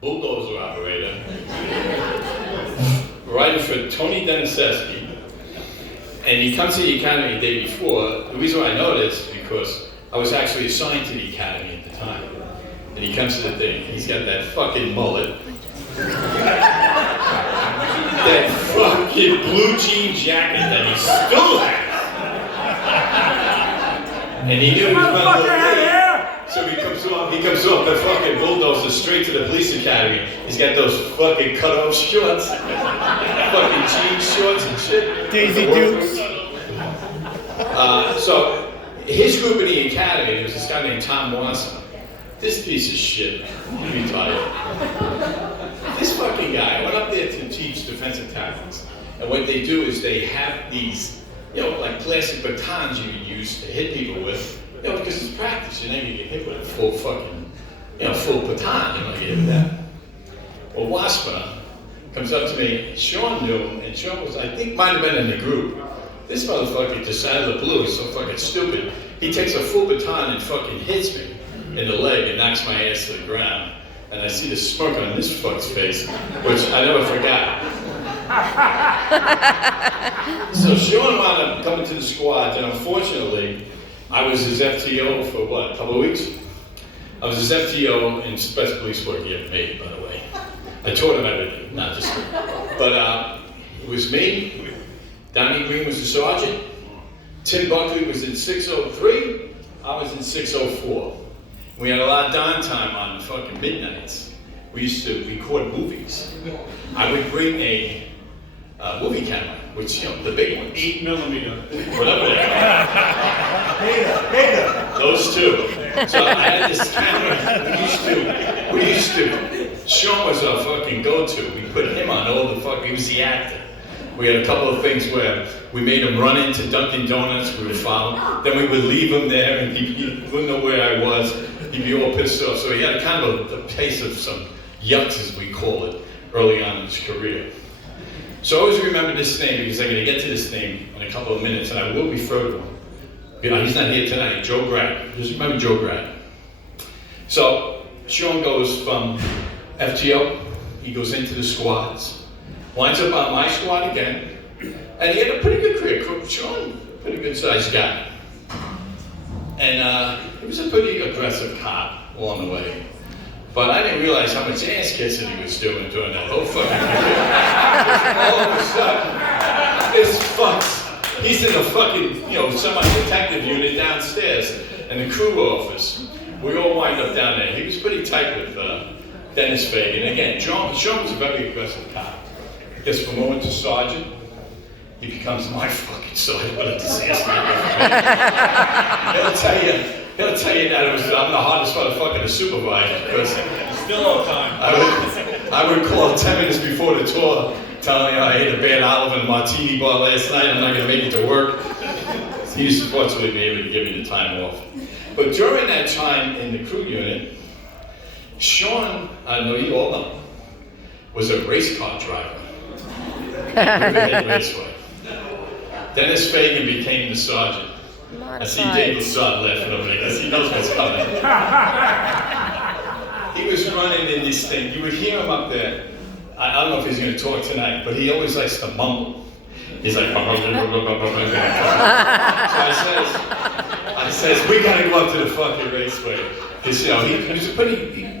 bulldozer operator, riding for Tony Deniseski. And he comes to the academy the day before. The reason why I know this is because I was actually assigned to the academy at the time. And he comes to the thing, he's got that fucking mullet. That fucking blue jean jacket that he still has. And he knew he was running late. So he comes off the fucking bulldozer straight to the police academy. He's got those fucking cut-off shorts. Fucking jean shorts and shit. Daisy Dukes. So his group in the academy, there was this guy named Tom Watson. This piece of shit, he retired. This fucking guy went up there to teach defensive tactics. And what they do is they have these, like plastic batons you would use to hit people with, because it's practice. You never get hit with a full fucking, full baton. You get hit with that. Well, Waspa comes up to me. Sean knew him, and Sean was, I think, might have been in the group. This motherfucker decided the blue is so fucking stupid. He takes a full baton and fucking hits me in the leg and knocks my ass to the ground. And I see the smirk on this fuck's face, which I never forgot. So Sean wound up coming to the squad, and unfortunately, I was his FTO for what, a couple of weeks? I was his FTO in special police work he had made, by the way. I taught him everything, not just me. But it was me. Donnie Green was the sergeant. Tim Buckley was in 603. I was in 604. We had a lot of downtime on fucking midnights. We used to record movies. I would bring a movie camera, which, the big ones. 8mm. Whatever they are. Beta. Those two. So I had this camera. We used to. Sean was our fucking go-to. We put him on all the he was the actor. We had a couple of things where we made him run into Dunkin' Donuts, we would follow. Then we would leave him there and he wouldn't know where I was. He'd be all pissed off. So he had kind of a taste of some yucks, as we call it, early on in his career. So I always remember this name because I'm going to get to this name in a couple of minutes and I will refer to him. He's not here tonight, Joe Grad. Just remember Joe Grad. So Sean goes from FTO, he goes into the squads. Winds up on my squad again, and he had a pretty good career. Sean, pretty good sized guy. And he was a pretty aggressive cop along the way. But I didn't realize how much ass kissing he was doing during that whole fucking career. All of a sudden, this fucks. He's in the fucking, semi-detective unit downstairs in the crew office. We all wind up down there. He was pretty tight with Dennis Fagan. Again, Sean was a very aggressive cop. Gets promoted to sergeant. He becomes my fucking sergeant. What a disaster. He'll tell you that I'm the hardest motherfucker to supervise because Still on time. I would call 10 minutes before the tour telling me I ate a bad olive in a martini bar last night. I'm not going to make it to work. He used to fortunately be able to give me the time off. But during that time in the crew unit, Sean, I know you all know, was a race car driver. Riverhead Raceway. Dennis Fagan became the sergeant. I see Dave Lassard laughing over there because he knows what's coming. He was running in this thing. You would hear him up there. I don't know if he's going to talk tonight, but he always likes to mumble. He's like, so I says, we got to go up to the fucking raceway. Because, he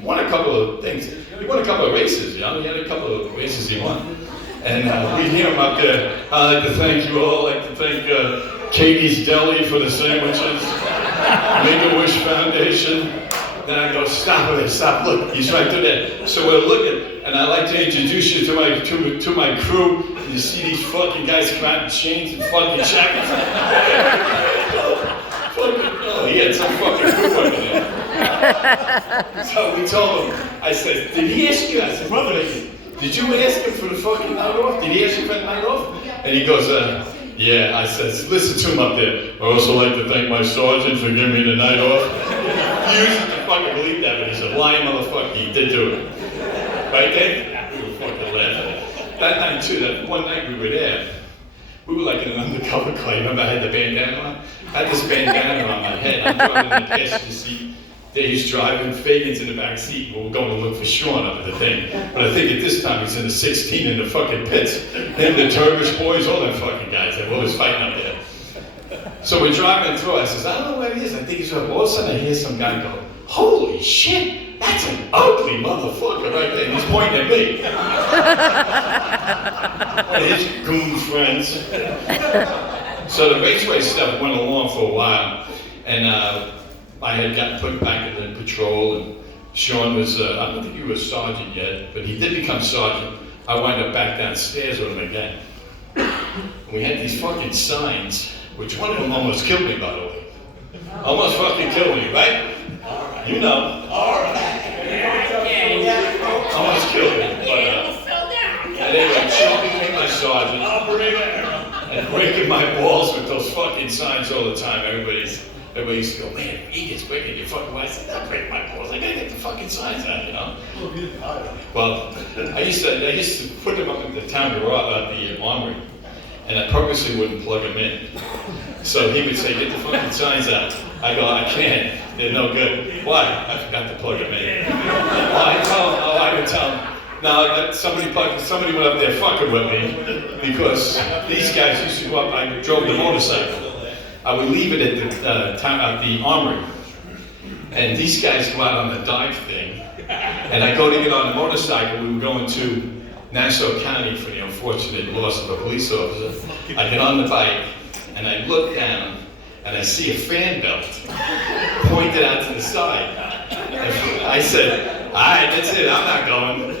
won a couple of things. He won a couple of races, He had a couple of races he won. And we hear him up there. I'd like to thank you all. I'd like to thank Katie's Deli for the sandwiches. Make-A-Wish Foundation. Then I go, stop it, stop, look, he's right there. So we're looking, and I'd like to introduce you to my crew. You see these fucking guys come out in chains and fucking jackets. He had some fucking crew over there. So we told him, I said, did he ask you? I said, brother, did you ask him for the fucking night off? Did he ask you for the night off? And he goes, yeah. I said, listen to him up there. I also like to thank my sergeant for giving me the night off. He used to fucking believe that, but he's a lying motherfucker. He did do it. Right, Dave? We were fucking laughing. That night too, that one night we were there, we were like in an undercover car. You remember I had the bandana on? I had this bandana on my head. I'm driving in the passenger seat. Dave's driving, Fagan's in the back seat, but we're going to look for Sean up at the thing. But I think at this time he's in the 16 in the fucking pits. Him, the Turkish boys, all them fucking guys, they're always fighting up there. So we're driving through, I says, I don't know where he is, I think he's right. All of a sudden I hear some guy go, holy shit, that's an ugly motherfucker right there. And he's pointing at me. One of his goon friends. So the raceway stuff went along for a while, and I had gotten put back in the patrol, and Sean was, I don't think he was sergeant yet, but he did become sergeant. I wound up back downstairs with him again. And we had these fucking signs, which one of them almost killed me, by the way. Almost fucking killed me, right? You know. Almost killed me. But anyway, Sean became my sergeant. And breaking my balls with those fucking signs all the time. Everybody used to go, man, he gets breaking your fucking lights. I said, don't break my balls. I gotta get the fucking signs out, you know? Well, I used to put them up in the town garage, the armory, and I purposely wouldn't plug them in. So he would say, get the fucking signs out. I go, I can't. They're no good. Why? I forgot to plug them in. I would tell him. No, somebody went up there fucking with me because these guys used to go up. I drove the motorcycle. I would leave it at the armory, and these guys go out on the dive thing, and I go to get on the motorcycle. We were going to Nassau County for the unfortunate loss of a police officer. I get on the bike, and I look down, and I see a fan belt pointed out to the side. And I said, all right, that's it, I'm not going.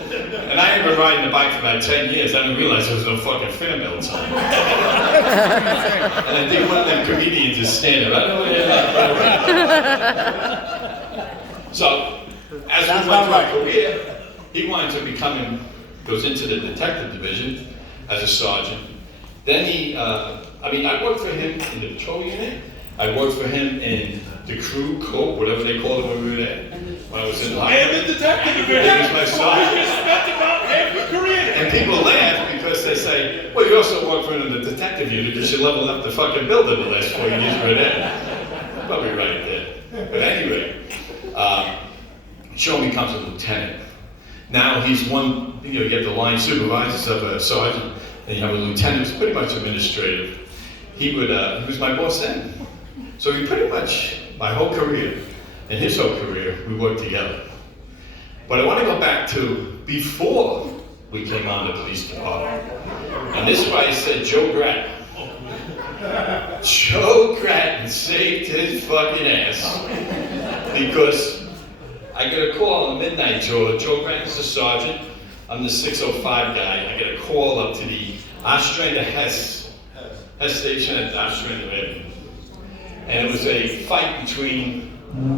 And I had been riding the bike for about 10 years. I didn't realize there was no fucking fan belts on. And I think one of them comedians is standing right over there. So, as we went through our career, he winds up goes into the detective division as a sergeant. Then I worked for him in the patrol unit. I worked for him in the crew, cope, whatever they called it when we were there. When I was in I am in detective division. He was my sergeant. I just spent about half your career. And people laugh because they say, well, you also worked for him in the detective unit because you leveled up the fucking building the last 4 years we were there. Probably right there. But anyway, Sean becomes a lieutenant. Now he's one, you get the line supervisors of a sergeant, and you have a lieutenant who's pretty much administrative. He was my boss then. So he pretty much, my whole career, and his whole career, we worked together. But I want to go back to before we came on the police department. And this is why I said Joe Grattan. Joe Grattan saved his fucking ass. Because I get a call on midnight, Joe Grattan's the sergeant. I'm the 605 guy. I get a call up to the Ostrander Hess station at Ostrander Avenue. And it was a fight between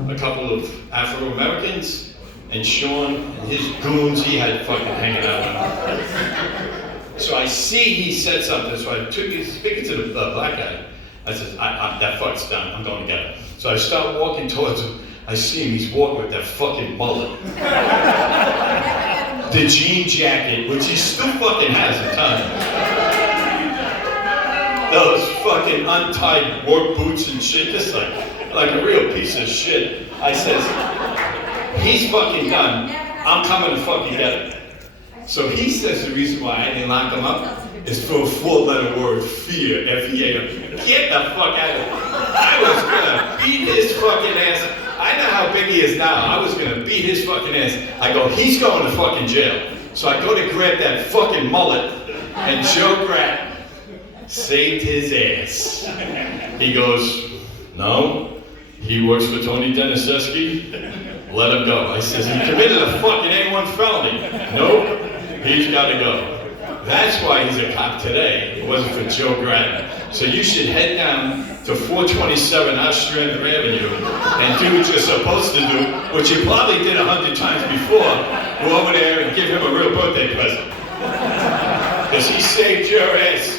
a couple of Afro-Americans and Sean and his goons he had fucking hanging out with. So I see he said something, so I took it, speaking to the black guy. I said, that fuck's done, I'm going to get him. So I start walking towards him. I see him, he's walking with that fucking mullet. The jean jacket, which he still fucking has at times. Those fucking untied work boots and shit, just like a real piece of shit. I says, he's fucking done. I'm coming to fucking get him. So he says the reason why I didn't lock him up is for a 4-letter word, fear, F-E-A. Get the fuck out of here. I was gonna beat his fucking ass. I know how big he is now. I was gonna beat his fucking ass. I go, he's going to fucking jail. So I go to grab that fucking mullet, and Joe Grattan saved his ass. He goes, no, he works for Tony Deniseski, let him go. I says, he committed a fucking A1 felony. Nope, he's gotta go. That's why he's a cop today. It wasn't for Joe Grattan. So you should head down to 427 Ostrander Avenue and do what you're supposed to do, which you probably did 100 times before. Go over there and give him a real birthday present. Because he saved your ass.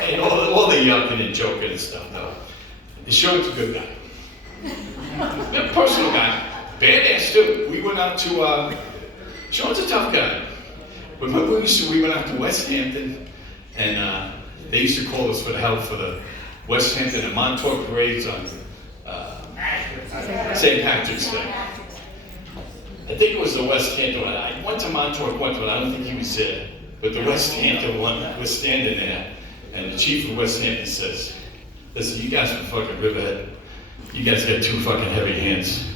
And all the yucking and joking and stuff, though. Sean's a good guy. A personal guy. Badass, too. We went out to, Sean's a tough guy. Remember we went out to West Hampton, and they used to call us for the help for the West Hampton and Montauk parades on St. Patrick's Day. I think it was the West Hampton one. I went to Montauk once, but I don't think he was there. But the West Hampton one was standing there, and the chief of West Hampton says, listen, you guys from fucking Riverhead, you guys got two fucking heavy hands.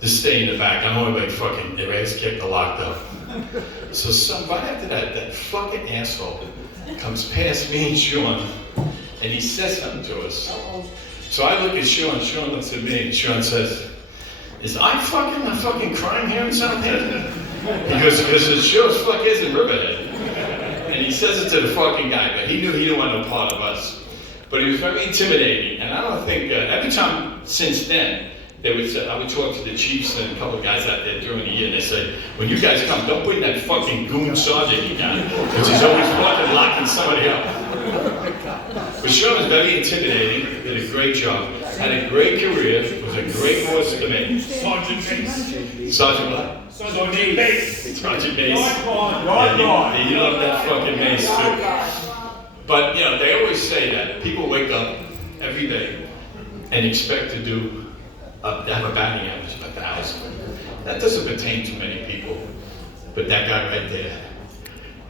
Just stay in the back. I don't want to like fucking their ass kicked or locked up. So right after that fucking asshole comes past me and Sean, and he says something to us. So I look at Sean looks at me, and Sean says, is I fucking a fucking crime here in Southampton? Because it sure as fuck is in Riverhead. And he says it to the fucking guy, but he knew he didn't want no part of us. But he was very intimidating, and I don't think, every time since then, I would talk to the chiefs and a couple of guys out there during the year, and they say, when you guys come, don't bring that fucking goon sergeant you got, because he's always fucking locking somebody up. But Sean was very intimidating, did a great job, had a great career, was a great horse to me. Sergeant Mace. Sergeant what? Sergeant Mace. Sergeant Mace. Yard. He loved that fucking Mace too. But, you know, they always say that people wake up every day and expect to have a batting average of 1,000. That doesn't pertain to many people. But that guy right there,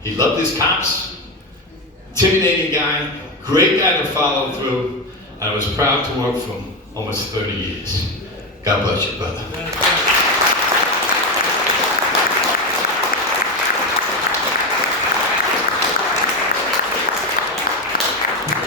he loved his cops, intimidating guy, great guy to follow through, and I was proud to work for him almost 30 years. God bless you, brother.